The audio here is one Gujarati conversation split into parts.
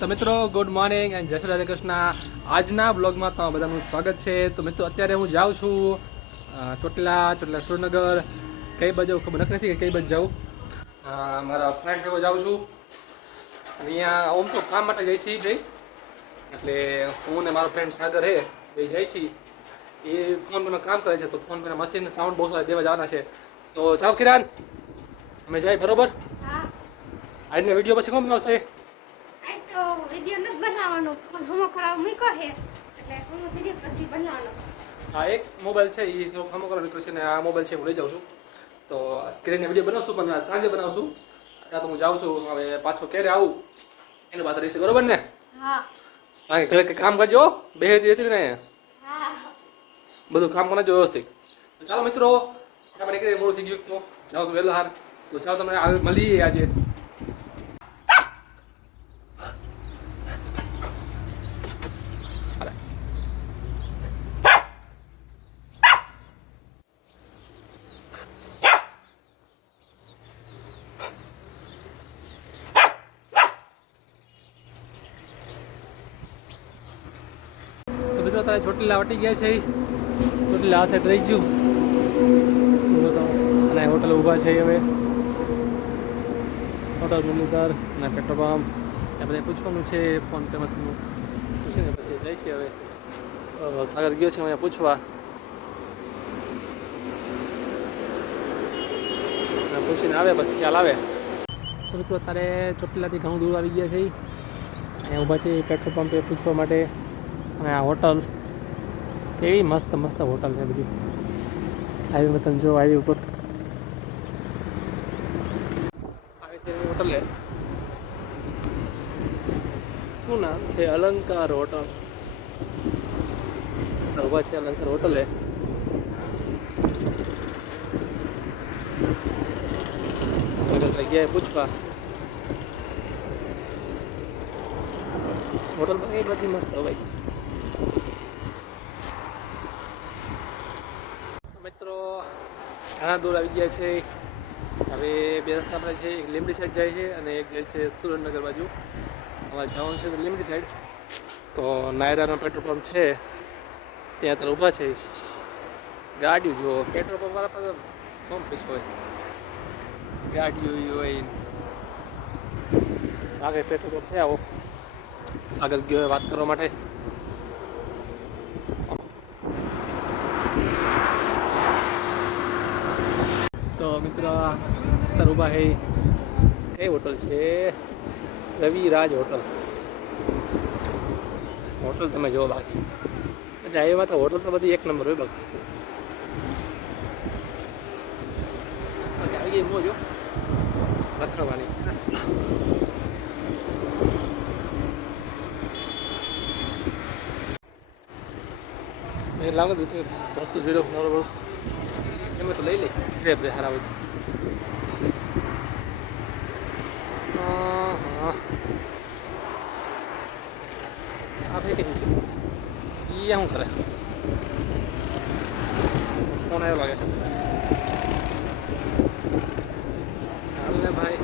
તો મિત્રો ગુડ મોર્નિંગ એન્ડ જય શ્રી રાધે કૃષ્ણ આજના બ્લોગમાં તમારા બધાનું સ્વાગત છે. તો મિત્રો અત્યારે હું જાઉં છું ચોટલા ચોટીલા સુરનગર કઈ બાજુ ખબર નથી કે કઈ બાજુ જાઉં. મારા ફ્રેન્ડ ભેગો જાઉં છું. અને અહીંયા ઓમ તો કામ માટે જઈ છીએ ભાઈ. એટલે હું ને મારો ફ્રેન્ડ સાગર હે એ જઈ છીએ એ ફોન પર કામ કરે છે તો ફોન પર મશીન સાઉન્ડ બહુ સારા દેવા જવાના છે. તો ચાલો કિરાન અમે જાય બરોબર? આજના વીડિયો પછી કોણ બનાવશે? આ તો વીડિયો નથી બનાવવાનો પણ હમો કરાવ મૂક્યો છે. એટલે હમો વીડિયો પછી બનાવવાનો. હા એક મોબાઈલ છે એ કામ કરવા નીકળ્યો છે ને આ મોબાઈલ છે હું લઈ જાઉં છું. તો કરીને વીડિયો બનાવશું પણ સાંજે બનાવશું. ત્યાં તો હું જાઉં છું હવે પાછો ક્યારે આવું. એની વાત રહીશે બરોબર ને? હા. કે ઘરે કામ કરજો બે હતી ને. હા. બધું કામ કરજો વ્યવસ્થિત. તો ચાલો મિત્રો આપણે નીકળીએ મોડું થઈ ગયું. તો જાઓ તો વહેલા હાર તો ચાલો તમે મળીએ આજે. તારે ચોટીલા વટી ગયા છે. ચોટીલા આ સાઈડ રહી ગયું. અને હોટલ ઊભા છે હવે. હોટલ મુનિકાર અને પેટ્રોલ પંપ એ બધા પૂછવાનું છે ફોન મશીનનું પૂછીને પછી જાય છે હવે. સાગર ગયો છે અહીંયા પૂછવા. પૂછીને આવે બસ ખ્યાલ આવે. તો મિત્રો અત્યારે ચોટીલાથી ઘણું દૂર આવી ગયા છે. અહીંયા ઊભા છે પેટ્રોલ પંપે પૂછવા માટે. અને આ હોટલ કેવી મસ્ત મસ્ત હોટલ છે બધી. આવી મેં તમે જો આવી ઉપર. આવી હોટલ છે. શું નામ છે? અલંકાર હોટલ. ઊભા છે અલંકાર હોટલ છે જગ્યાએ પૂછવા. હોટલ પણ એ બધી મસ્ત હોય મિત્રો ઘણા દૂર આવી ગયા છે. હવે બે રસ્તા પર છે. એક લીમડી સાઈડ જાય છે અને એક જાય છે સુરેન્દ્રનગર બાજુ. અમારે જવાનું છે તો લીમડી સાઈડ તો નાયરાનો પેટ્રોલ પંપ છે. ત્યાં અત્યારે ઊભા છે. ગાડીઓ જુઓ. પેટ્રોલ પંપ વાળા પાસે પીસ હોય? ગાડીઓ હોય. આગળ પેટ્રોલ પંપ થયા સાગર ગયો વાત કરવા માટે. તો મિત્રો અત્યારે ઊભા છે કઈ હોટલ છે. રવિરાજ હોટલ. હોટલ તમે જો બાકી. એટલે હાઈવેમાં તો હોટલ તો બધી એક નંબર હોય બાકી. આવી ગઈ મોજો રખડવાની એ લાગે વસ્તુ જોઈ બરોબર એમાં તો લઈ લઈ સ્પ્રે બ્રે હારા આ ભાઈ કઈ શું કરે? કોણ આવ્યો લાગે? હાલ ભાઈ.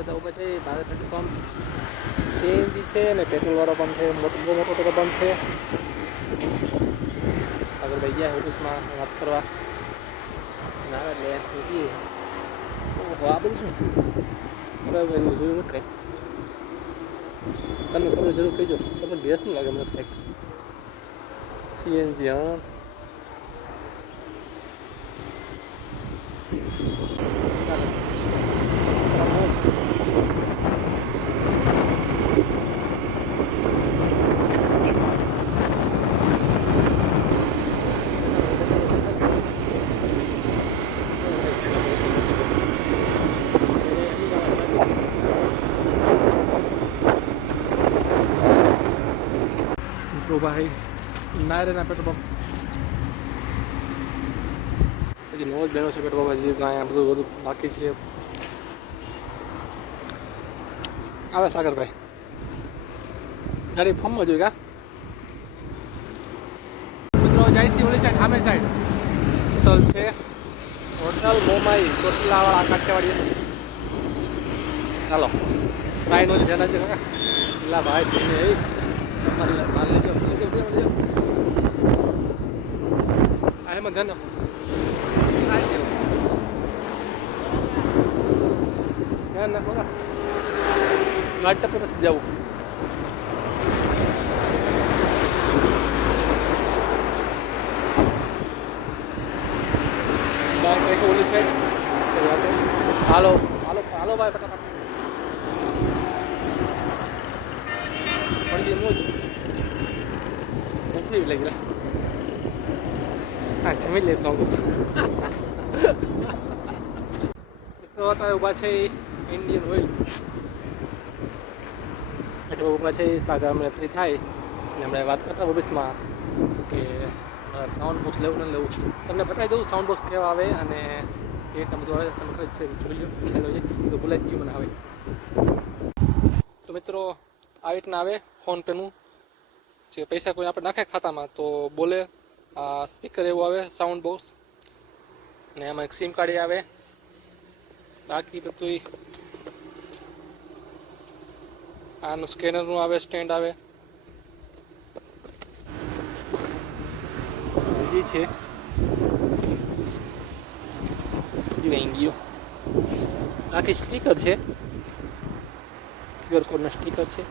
તો ઊભા છે ભારત પેટ્રોલ પંપ છે ને પેટ્રોલ વાળો પંપ છે, મોટો, બહુ મોટો પેટ્રોલ પંપ છે. આગળ ભાઈ ગયા ઓફિસમાં, વાત કરવા. ના એટલે સ્વીગી ઓહો, આ બધું શું બરાબર એવું જોયું કંઈ. તમને ખબર જરૂર કહેજો. તમને બેસ નહીં લાગે, મને કંઈક. સીએનજી, હા. ભાઈ નાયરેના પેટ્રોલ પંપ પછી નવો જ બન્યો છે પેટ્રોલ પંપ હજી તો અહીંયા બધું બધું બાકી છે. આવે સાગરભાઈ ગાડી ફોર્મમાં જોઈ કા? મિત્રો, જાય છે ઓલી સાઈડ, સામે સાઈડ. હોટલ છે. હોટલ મોમાઈ ચોટલાવાળા કાઠિયાવાડી છે. ચાલો કાંઈ જ ધ્યાન છે, કાકા. ભાઈ તમને એ મારી લે- મારી લેજો લેજો લેજો લેજો આ એમાં ધ્યાન આપો. આ લેજો. ધ્યાન રાખો કાકા. ગાડી ટપે પછી જવું બાઈક રાખ્યો ઓલી સાઈડ ચલો આપણે. હાલો હાલો હાલો ભાઈ ફટાફટ પડી મોજ ભૂખ નહીં લાગી હા જમી લે તો તો ઊભા છે ઇન્ડિયન ઓઇલ એટલે ઊભા છે સાગર અમને ફ્રી થાય. અને હમણાં વાત કરતા ભવિષ્યમાં કે સાઉન્ડ બોક્સ લેવું ને લેવું. તમને બતાવી દઉં સાઉન્ડ બોક્સ કેવા આવે અને એ તમે આવે. તમે ખરી જોઈ લો, ખ્યાલ હોય તો ભૂલાઈ ગયું મને આવે. તો મિત્રો આવી રીતના આવે ફોન પેનું. જે પૈસા કોઈ આપણે નાખે ખાતામાં, તો બોલે. સ્પીકર એવું આવે સાઉન્ડ બોક્સ અને એમાં એક સિમ કાર્ડ આવે. બાકી બધું આનું સ્કેનરનું આવે સ્ટેન્ડ આવે. હજી છે. બાકી આખી સ્ટીકર છે. ક્યુઆર કોડના સ્ટીકર છે.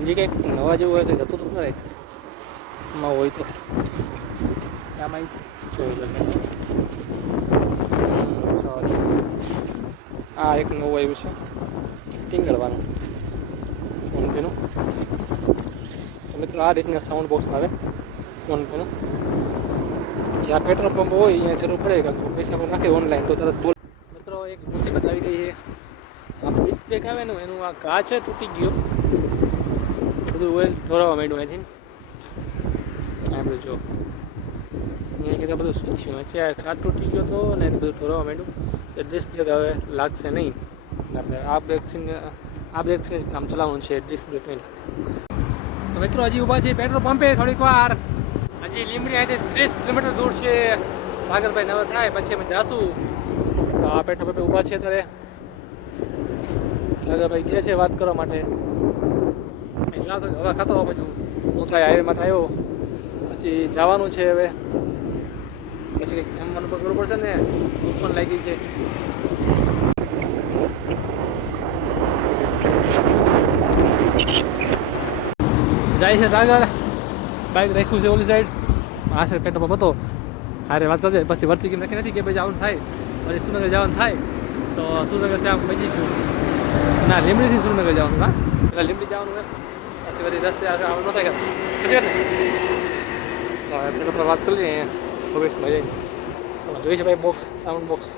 હજી કંઈક નવા જેવું હોય કંઈક હતું તો ખરા એમાં હોય તો. આમાં જોઈ લો સોરી આ એક નવું આવ્યું છે. ટીંગળવાનું ફોન પેનું તો મિત્રો આ રીતના સાઉન્ડ બોક્સ આવે. ફોન પેનું જ્યાં પેટ્રોલ પંપ હોય, અહીંયા જરૂર પડે કાંક પૈસા પણ નાખે ઓનલાઈન તો તરત બોલ. મિત્રો, એક મુસીબત આવી ગઈ છે. આ ડિસ્ક બ્રેક આવે ને, એનું આ કાચ છે, તૂટી ગયો. બધું ઓઇલ ઢોરાવા માંડ્યું અહીંથી. આપણે જો. અહીંયા કીધું બધું શું થયું આ કાચ તૂટી ગયો હતો ને બધું ઢોરાવા માંડ્યું. તો ડિસ્ક હવે લાગશે નહીં. આપણે આ બ્રેકથી આ બ્રેકથી જ કામ ચલાવવાનું છે ડિસ્ક બ્રેક નહીં તો મિત્રો, હજી ઊભા છે પેટ્રોલ પંપે થોડીક વાર. હજી લીમડી અહીંથી ત્રીસ કિલોમીટર દૂર છે. સાગરભાઈ નવા થાય, પછી અમે જાશું. તો આ પેટ્રોલ પંપે ઊભા છે ત્યારે સાગરભાઈ ગયા છે વાત કરવા માટે. અહીં તો હવે ખાતો બાજુ હું થાય હાઈવેમાં આવ્યો. પછી જવાનું છે હવે. પછી કંઈક જમવાનું પકડવું પડશે ને, ભૂખ પણ લાગી છે. જાય છે સાગર. બાઇક રાખ્યું છે ઓલી સાઈડ આ સાઈડ પંપ હતો. હારે વાત કરજે, પછી વર્તી કેમ નક્કી નથી કે ભાઈ જવાનું થાય. પછી સુરનગર જવાનું થાય, તો સુરનગર ત્યાં જઈશું ના લીમડીથી સુરનગર જવાનું, હા? એટલે લીમડી જવાનું પછી બધી રસ્તે આવવાનું થાય. પછી ને તો વાત કરી લઈએ ભવિષ્યમાં જઈને જોઈ છે ભાઈ બોક્સ સાઉન્ડ બોક્સ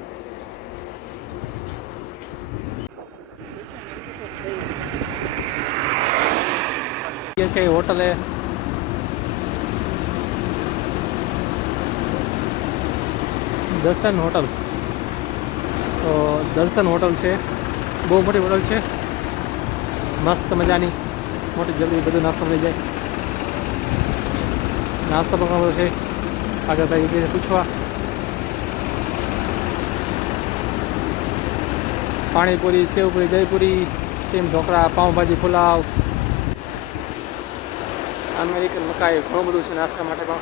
છે હોટલે. દર્શન હોટલ. તો દર્શન હોટલ છે. બહુ મોટી હોટલ છે. મસ્ત મજાની. મોટી જલ્દી બધું નાસ્તો મળી જાય. નાસ્તો પણ છે. આગળ ભાઈ કે પૂછવા પાણીપુરી સેવપુરી દહીપુરી તેમ ઢોકળા પાઉંભાજી પુલાવ. અમેરિકન મકાઈ ઘણું બધું છે નાસ્તા માટે પણ.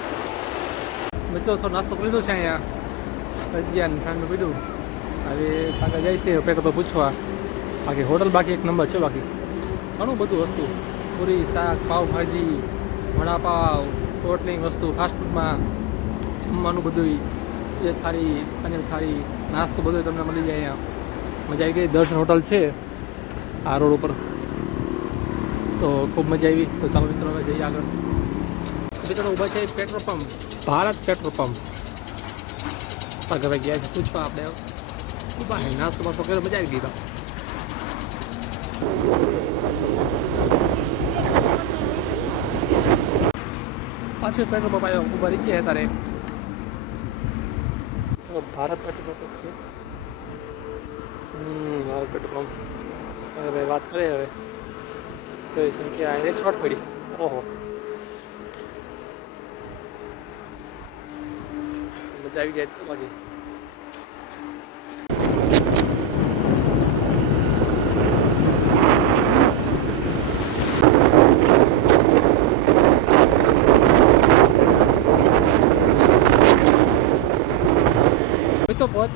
મિત્રો થોડો નાસ્તો કરી લીધો છે અહીંયા. ભજીયા ઠંડુ પીધું. હવે સાગર જાય છે પેટ પર પૂછવા. બાકી હોટલ બાકી એક નંબર છે બાકી. ઘણું બધું વસ્તુ. પૂરી શાક પાઉંભાજી વડાપાવ ટોટલિંગ વસ્તુ ફાસ્ટફૂડમાં જમવાનું બધું એ થાળી, પનીર થાળી, નાસ્તો બધું તમને મળી જાય અહીંયા. મજા આવી ગઈ. દર્શન હોટલ છે, આ રોડ ઉપર. તો ખૂબ મજા આવી. તો ચાલો મિત્રો, હવે જઈએ આગળ. મિત્રો, ઊભા છે petrol pump. Bharat petrol pump. ભાઈ ગયા છે. પૂછવા આપણે. ઊભા નાસ્તો બાસ્તો કર્યો. મજા આવી ગઈ બા પાછું પેટ્રોલ પંપ આવ્યો. ઊભા રહી ગયા તારે ભારત પેટ્રોલ પંપ છે હમ ભારત પેટ્રોલ પંપ હવે ભાઈ વાત કરે હવે તો એ સંખ્યા એને શોર્ટ પડી ઓહો મજા આવી જાય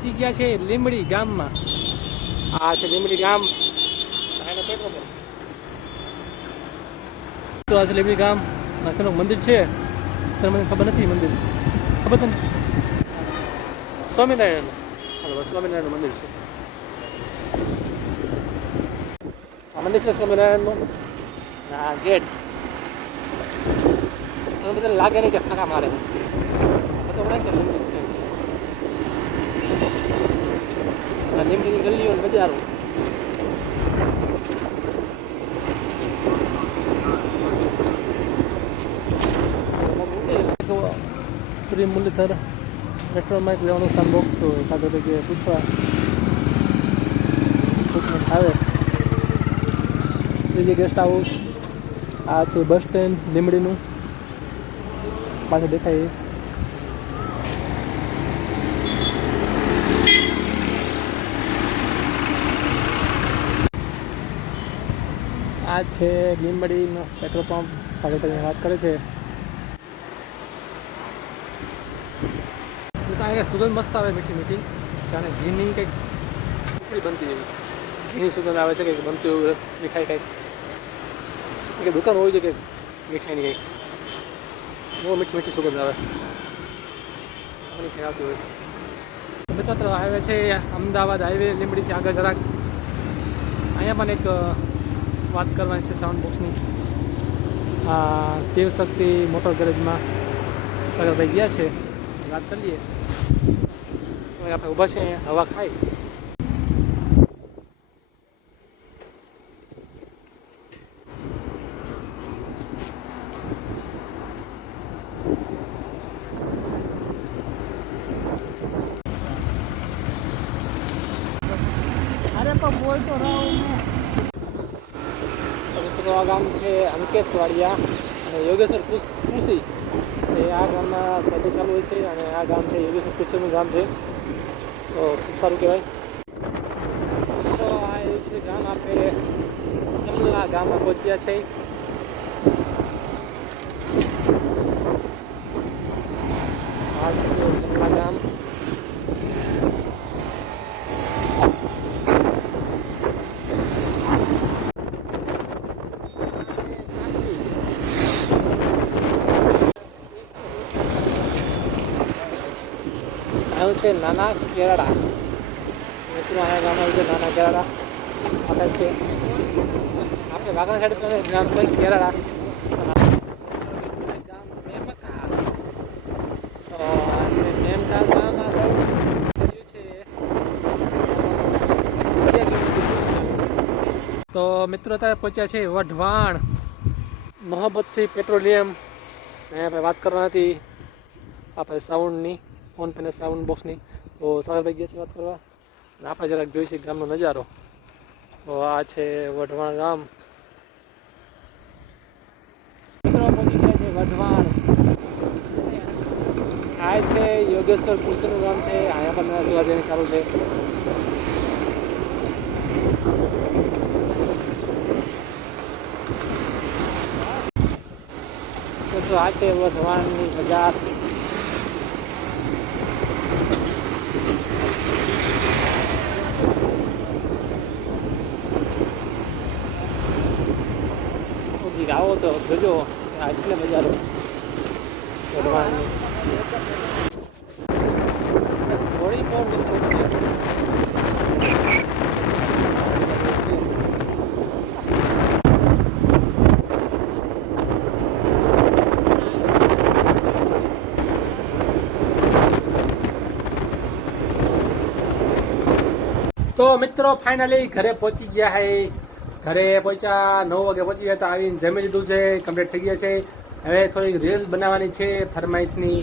પહોંચી ગયા છે લીમડી ગામમાં. આ છે લીમડી ગામ. તો આ છે લીમડી ગામ. આ શેનું મંદિર છે? સર મને ખબર નથી મંદિર. ખબર તમને સ્વામિનારાયણ. સ્વામિનારાયણ સ્વામિનારાયણનું મંદિર છે. આ મંદિર છે સ્વામિનારાયણનું? આ ગેટ. બધા લાગે નહીં કે ફાંકા મારે. બધા કે લીમડીની ગલીઓ અને બજારો. શ્રી મુરલીધર રેસ્ટોરન્ટમાં એક લેવાનું સ્થાન બોક્સ તો એકાદ જગ્યાએ પૂછવા. પૂછને આવે. શ્રીજી ગેસ્ટ હાઉસ આ છે બસ સ્ટેન્ડ લીમડીનું પાછળ દેખાય આ છે લીંબડીનો પેટ્રોલ પંપ. કરીને વાત કરે છે. અહીંયા સુગંધ મસ્ત આવે મીઠી મીઠી. જાણે ઘીની કંઈક મીઠી બનતી હોય. ઘીની સુગંધ આવે છે કંઈક બનતી હોય મીઠાઈ કંઈક. દુકાન હોવી જોઈએ કંઈક મીઠાઈની કંઈક. બહુ મીઠી મીઠી સુગંધ આવે. આપણી આવતી હોય. મિત્રો હાઈવે છે, અમદાવાદ હાઈવે, લીંબડીથી આગળ જરાક. અહીંયા પણ એક વાત કરવાની છે સાઉન્ડ બોક્સની આ શિવ શક્તિ મોટર ગેરેજમાં સાગરભાઈ ગયા છે. વાત કરી લઈએ આપણે ઊભા છે હવા ખાઈ અરે પણ બોલ તો રહું મિત્રો છે અંકેશ વાડિયા અને યોગેશ્વર કૃષ એ આ ગામમાં સ્વાગત ચાલુ હોય છે અને આ ગામ છે યોગેશ્વર કૃષિનું ગામ છે. તો ખૂબ સારું કહેવાય. તો આ એ છે ગામ, આપણે સમલા ગામમાં પહોંચ્યા છે આ છે સમલા ગામ છે નાના કેરાડા મિત્રો અહીંયા ગામ આવ્યું છે નાના કેરાડા આ સાઈડ છે આપણે વાગણ સાઈડ ગામ છે કેરાડા. તો મિત્રો અત્યારે પહોંચ્યા છે વઢવાણ મોહબ્બતસિંહ પેટ્રોલિયમ અહીંયા આપણે વાત કરવાની હતી આપણે સાઉન્ડની ફોન પેને સાઉન્ડ બોક્સની તો સાગરભાઈ ગયા છે વાત કરવા. આપણે જરાક જોઈ છે ગામનો નજારો. તો આ છે વઢવાણ ગામ. પહોંચી ગયા છે વઢવાણ. આ છે યોગેશ્વર કૃષિનું ગામ છે. અહીંયા પણ સેવા દેવાની ચાલુ છે. તો આ છે વઢવાણની બજાર કોઈક આવો તો જોજો, આ છે ને બજારો. વઢવાણની થોડી બહુ મિત્રો છે. તો મિત્રો ફાઇનલી ઘરે પહોંચી ગયા હે. ઘરે પહોંચ્યા નવ વાગે પહોંચી ગયા તો આવીને જમી લીધું છે કમ્પ્લીટ થઈ ગયા છે. હવે થોડીક રીલ્સ બનાવવાની છે ફરમાઈશની.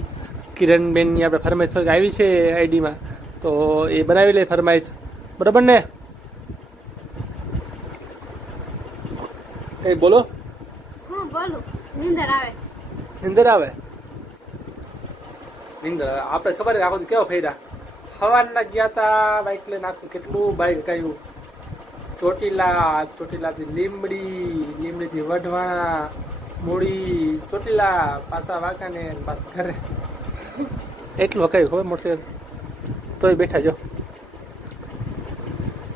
કિરણબેનની આપણે ફરમાઈશ થોડીક આવી છે આઈડીમાં. તો એ બનાવી લે ફરમાઈશ. બરાબર ને? કઈ બોલો. નિંદર આવે. નિંદર આવે? નિંદર આપણે ખબર આખો કેવો ફેર્યા? સવારના ગયા હતા બાઇક લઈને આખું કેટલું બાઇક કહ્યું ચોટીલા ચોટીલાથી લીમડી લીમડીથી વઢવાણા મૂડી ચોટીલા પાછા વાંકાને પાછા ઘરે. એટલું કઈ ખબર મળશે. તોય બેઠા જો.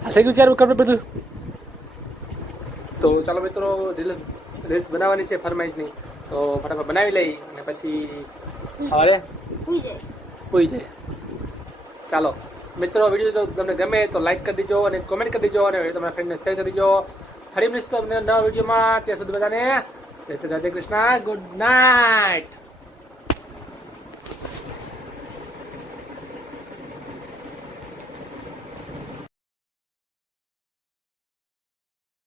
આ થઈ ગયું ત્યારે ખબર બધું? તો ચાલો મિત્રો રીલ રીલ્સ બનાવવાની છે ફરમાઈશની. તો ફટાફટ બનાવી લઈ અને પછી અરે. હુઈ હોઈ જાય. ચાલો. મિત્રો વીડિયો જો તમને ગમે તો લાઈક કરી દેજો અને કોમેન્ટ કરી દેજો અને તમારા ફ્રેન્ડને શેર કરી દેજો. ફરી મળીશું તમને નવા વિડીયોમાં. ત્યાં સુધી બધાને જય શ્રી રાધે કૃષ્ણ. Good night